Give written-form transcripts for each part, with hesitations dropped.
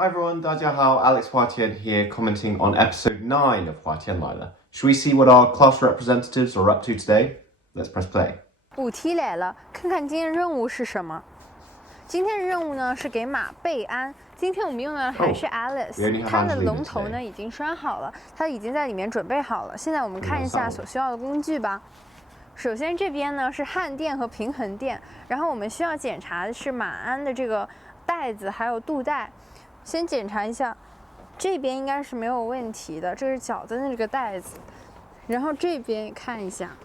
Hi everyone, 大家好, Alex Huatian here commenting on episode 9 of Huatian Liner. Should we see what our class representatives are up to today? Let's press play. 5题来了，看看今天任务是什么。今天的任务呢是给马备鞍。今天我们用的还是 Alice， 它的龙头呢已经拴好了，它已经在里面准备好了。现在我们看一下所需要的工具吧。首先这边呢是焊垫和平衡垫，然后我们需要检查的是马鞍的这个带子还有肚带。先检查一下，这边应该是没有问题的，这是脚的那个带子。然后这边看一下，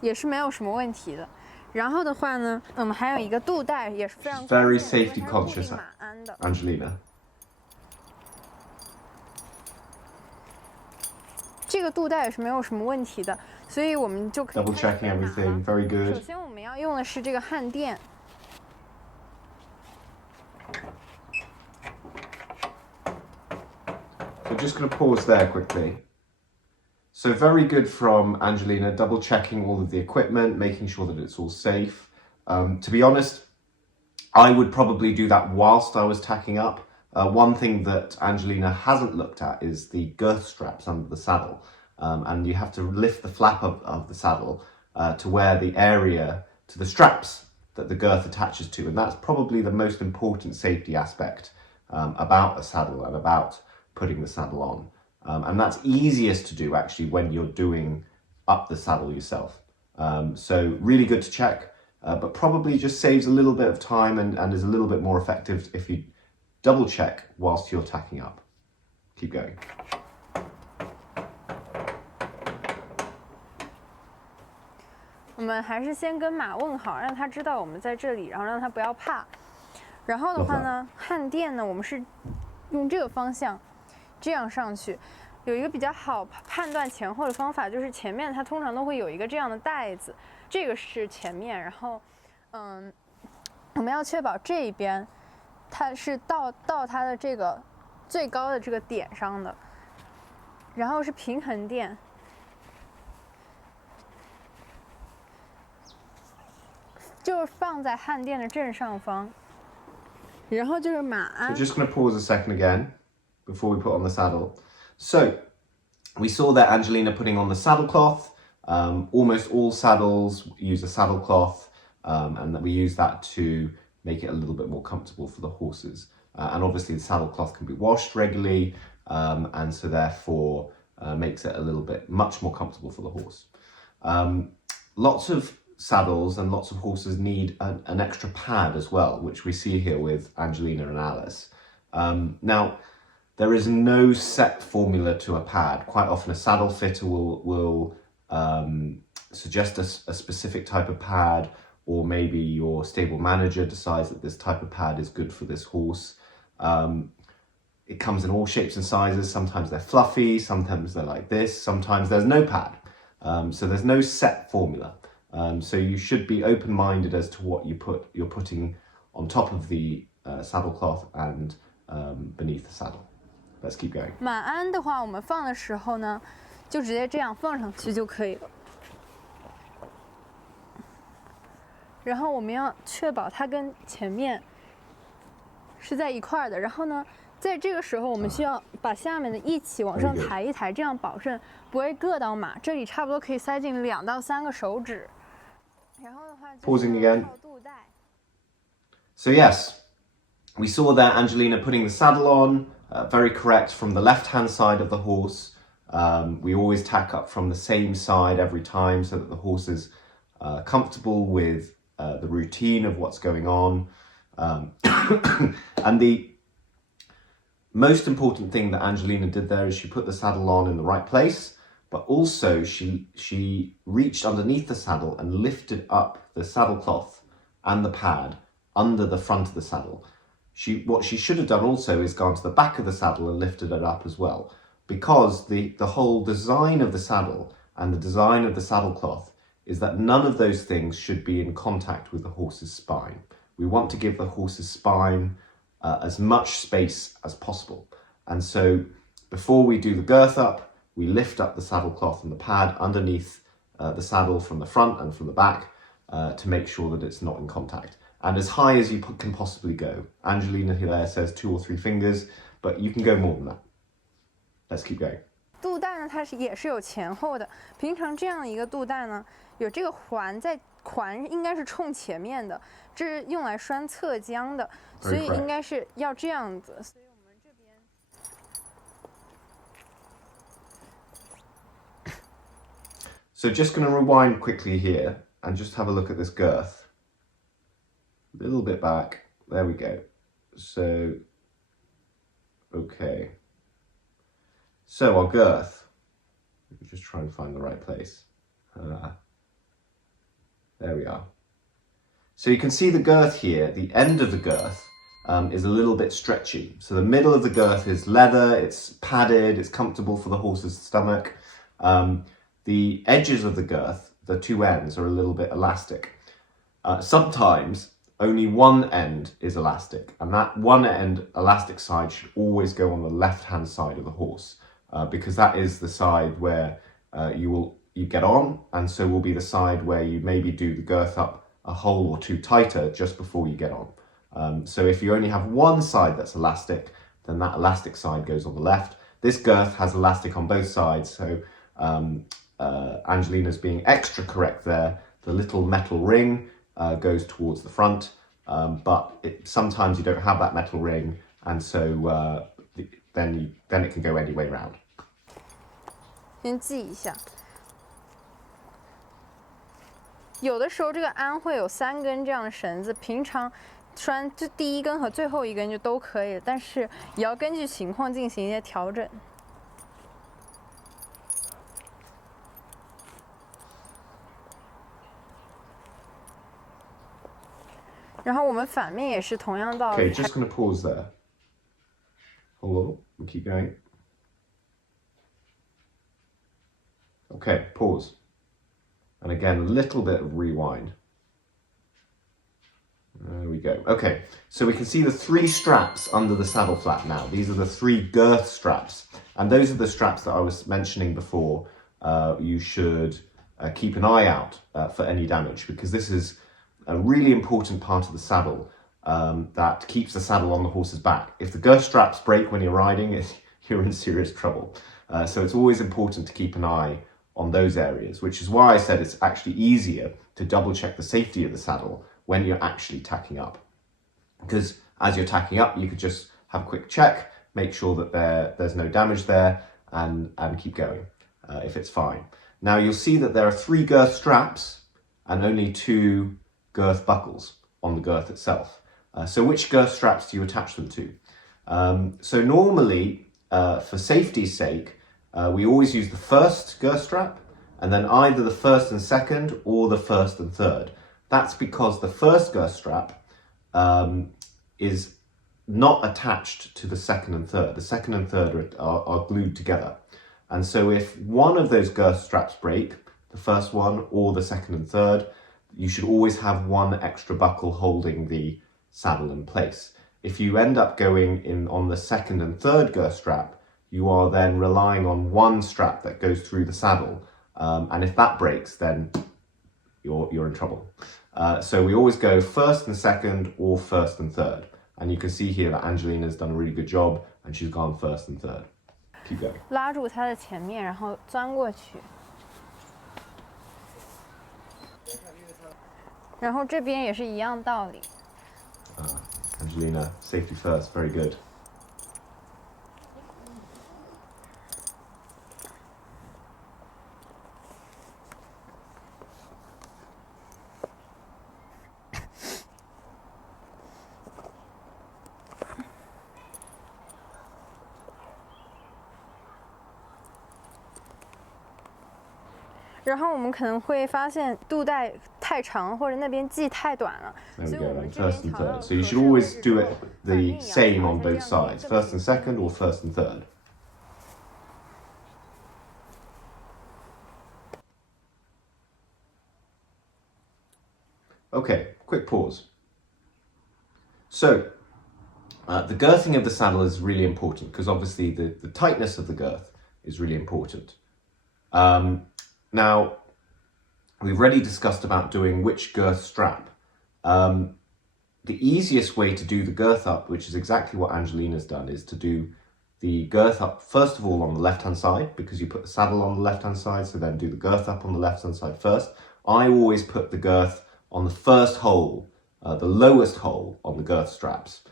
也是没有什么问题的。然后的话呢，我们还有一个肚带也是非常关键的， Very safety conscious, 马鞍的 Angelina. 这个肚带也是没有什么问题的，所以我们就可以 Double checking everything, very good. 首先我们要用的是这个焊垫。So just going to pause there quickly. So very good from Angelina, double checking all of the equipment, making sure that it's all safe. To be honest, I would probably do that whilst I was tacking up. One thing that Angelina hasn't looked at is the girth straps under the saddle. And you have to lift the flap of the saddle to where the area, to the straps that the girth attaches to. And that's probably the most important safety aspect about a saddle and about putting the saddle on. And that's easiest to do actually when you're doing up the saddle yourself. So really good to check, but probably just saves a little bit of time and is a little bit more effective if you double check whilst you're tacking up. Keep going. 我们还是先跟马问好，让他知道我们在这里，然后让他不要怕。然后的话呢，焊垫呢，我们是用这个方向这样上去。有一个比较好判断前后的方法，就是前面它通常都会有一个这样的带子，这个是前面，然后我们要确保这一边它是到它的这个最高的这个点上的，然后是平衡垫。就是放在焊垫的正上方，然后就是马鞍。So just going to pause a second again before we put on the saddle. So we saw that Angelina putting on the saddle cloth. Almost all saddles use a saddle cloth, and that we use that to make it a little bit more comfortable for the horses. And obviously the saddle cloth can be washed regularly, and so therefore makes it a little bit much more comfortable for the horse. Lots of saddles and lots of horses need an extra pad as well, which we see here with Angelina and Alice. Now, there is no set formula to a pad. Quite often a saddle fitter will suggest a specific type of pad, or maybe your stable manager decides that this type of pad is good for this horse. It comes in all shapes and sizes. Sometimes they're fluffy, sometimes they're like this, sometimes there's no pad. So there's no set formula. So you should be open-minded as to what you're putting on top of the saddle cloth and beneath the saddle. Let's keep going. 马鞍的话，我们放的时候呢，就直接这样放上去就可以了。然后我们要确保它跟前面是在一块儿的。然后呢，在这个时候我们需要把下面的一起往上抬一抬，这样保证不会硌到马。这里差不多可以塞进2到3个手指。Pausing again. So yes, we saw there Angelina putting the saddle on, very correct from the left-hand side of the horse. We always tack up from the same side every time so that the horse is comfortable with the routine of what's going on. And the most important thing that Angelina did there is she put the saddle on in the right place, but also she reached underneath the saddle and lifted up the saddle cloth and the pad under the front of the saddle. What she should have done also is gone to the back of the saddle and lifted it up as well, because the whole design of the saddle and the design of the saddle cloth is that none of those things should be in contact with the horse's spine. We want to give the horse's spine as much space as possible. And so before we do the girth up, we lift up the saddle cloth and the pad underneath the saddle from the front and from the back to make sure that it's not in contact. and as high as you can possibly go. Angelina here says 2 or 3 fingers, but you can go more than that. Let's keep going. 肚带呢，它也是有前后的。平常这样一个肚带呢，有这个环在，环应该是冲前面的，这是用来拴侧浆的，所以应该是要这样子。所以我们这边。So just going to rewind quickly here and just have a look at this girth. A little bit back. There we go. So, okay. So our girth, let me just try and find the right place. There we are. So you can see the girth here, the end of the girth is a little bit stretchy. So the middle of the girth is leather, it's padded, it's comfortable for the horse's stomach. The edges of the girth, the 2 ends, are a little bit elastic. Sometimes only one end is elastic, and that one end elastic side should always go on the left-hand side of the horse. Because that is the side where you get on, and so will be the side where you maybe do the girth up a hole or 2 tighter just before you get on. So if you only have one side that's elastic, then that elastic side goes on the left. This girth has elastic on both sides, so Angelina's being extra correct there. The little metal ring goes towards the front, but sometimes you don't have that metal ring, and so then it can go any way round. 先记一下，有的时候这个鞍会有3根这样的绳子，平常拴就第1根和最后1根就都可以，但是也要根据情况进行一些调整。然后我们反面也是同样道理。Okay, just going to pause there. Hold on, we'll keep going. Okay, pause. And again, a little bit of rewind. There we go. Okay, so we can see the 3 straps under the saddle flap now. These are the 3 girth straps. And those are the straps that I was mentioning before. You should keep an eye out for any damage, because this is a really important part of the saddle that keeps the saddle on the horse's back. If the girth straps break when you're riding, you're in serious trouble. So it's always important to keep an eye on those areas, which is why I said it's actually easier to double check the safety of the saddle when you're actually tacking up. Because as you're tacking up, you could just have a quick check, make sure that there's no damage there, and keep going if it's fine. Now you'll see that there are 3 girth straps and only 2 girth buckles on the girth itself. So which girth straps do you attach them to? So normally, for safety's sake, we always use the first girth strap, and then either the first and second or the first and third. That's because the first girth strap is not attached to the second and third. The second and third are glued together. And so if one of those girth straps break, the first one or the second and third, you should always have one extra buckle holding the saddle in place. If you end up going in on the second and third girth strap, you are then relying on one strap that goes through the saddle. And if that breaks, then you're in trouble. So we always go first and second or first and third. And you can see here that Angelina's done a really good job and she's gone first and third. Keep going. 拉住它的前面，然后钻过去。然后这边也是一样道理。Angelina, safety first, very good. There we go, then first and third. So you should always do it the same on both sides, first and second or first and third. Okay, quick pause. So, the girthing of the saddle is really important because obviously the tightness of the girth is really important. Now, we've already discussed about doing which girth strap. the easiest way to do the girth up, which is exactly what Angelina's done, is to do the girth up first of all on the left-hand side, because you put the saddle on the left-hand side, so then do the girth up on the left-hand side first. I always put the girth on the first hole, the lowest hole on the girth straps,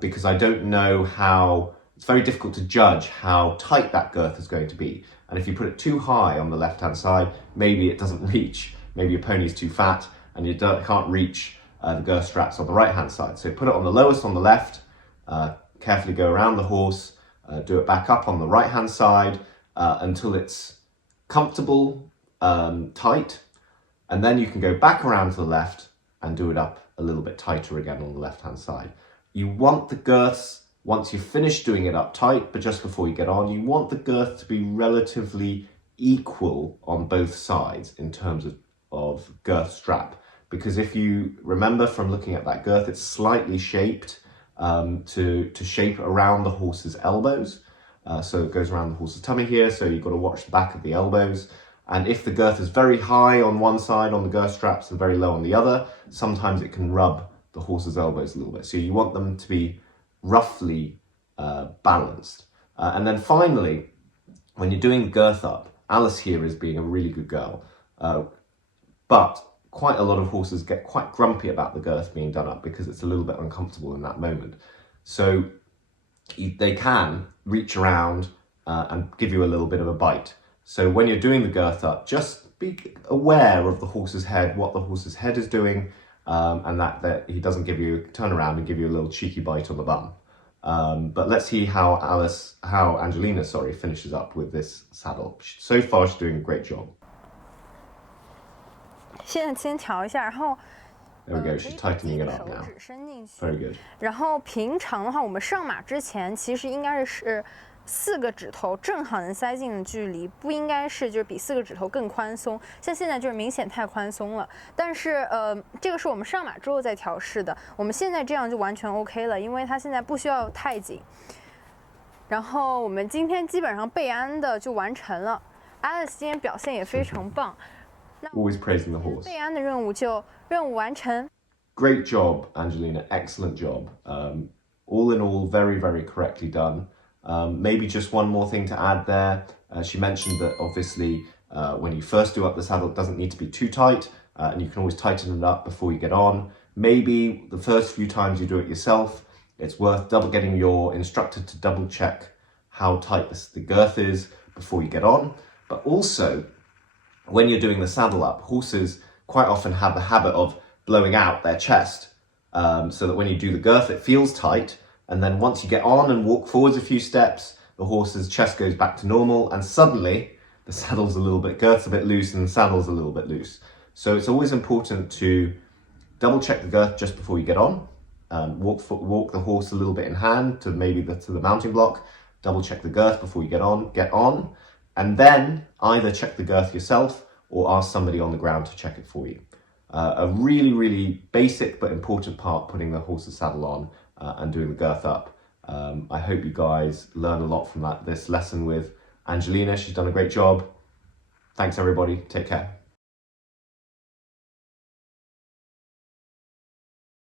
because I don't know how, it's very difficult to judge how tight that girth is going to be. And if you put it too high on the left-hand side, maybe it doesn't reach, maybe your pony's too fat and you can't reach the girth straps on the right-hand side. So put it on the lowest on the left, carefully go around the horse, do it back up on the right-hand side until it's comfortable, tight, and then you can go back around to the left and do it up a little bit tighter again on the left-hand side. You want the girths, once you've finished doing it up tight, but just before you get on, you want the girth to be relatively equal on both sides in terms of girth strap. Because if you remember from looking at that girth, it's slightly shaped to shape around the horse's elbows. So it goes around the horse's tummy here, so you've got to watch the back of the elbows. And if the girth is very high on one side on the girth straps and very low on the other, sometimes it can rub the horse's elbows a little bit. So you want them to be roughly balanced. And then finally, when you're doing the girth up, Alice here is being a really good girl, but quite a lot of horses get quite grumpy about the girth being done up because it's a little bit uncomfortable in that moment. So they can reach around and give you a little bit of a bite. So when you're doing the girth up, just be aware of the horse's head, what the horse's head is doing, and that he doesn't turn around and give you a little cheeky bite on the bum. But let's see how Angelina, finishes up with this saddle. So far, she's doing a great job. 现在先调一下，然后 There we go. She's tightening it up now. Very good. 然后平常的话，我们上马之前其实应该是4个指头正好能塞进的距离，不应该是就是比4个指头更宽松。像现在就是明显太宽松了。但是这个是我们上马之后再调试的，我们现在这样就完全 OK 了，因为它现在不需要太紧。然后我们今天基本上备鞍的就完成了 ，Alice 今天表现也非常棒。Always praising the horse. 备鞍的任务完成。Great job, Angelina. Excellent job. All in all, very, very correctly done. Maybe just one more thing to add there. She mentioned that obviously when you first do up the saddle, it doesn't need to be too tight, and you can always tighten it up before you get on. Maybe the first few times you do it yourself, it's worth getting your instructor to double check how tight the girth is before you get on. But also, when you're doing the saddle up, horses quite often have the habit of blowing out their chest, so that when you do the girth, it feels tight. And then once you get on and walk forwards a few steps, the horse's chest goes back to normal, and suddenly the saddle's girth's a bit loose and the saddle's a little bit loose. So it's always important to double check the girth just before you get on, walk the horse a little bit in hand to the mounting block, double check the girth before you get on, and then either check the girth yourself or ask somebody on the ground to check it for you. A really, really basic but important part, putting the horse's saddle on and doing the girth up. I hope you guys learn a lot from this lesson with Angelina. She's done a great job. Thanks everybody. Take care.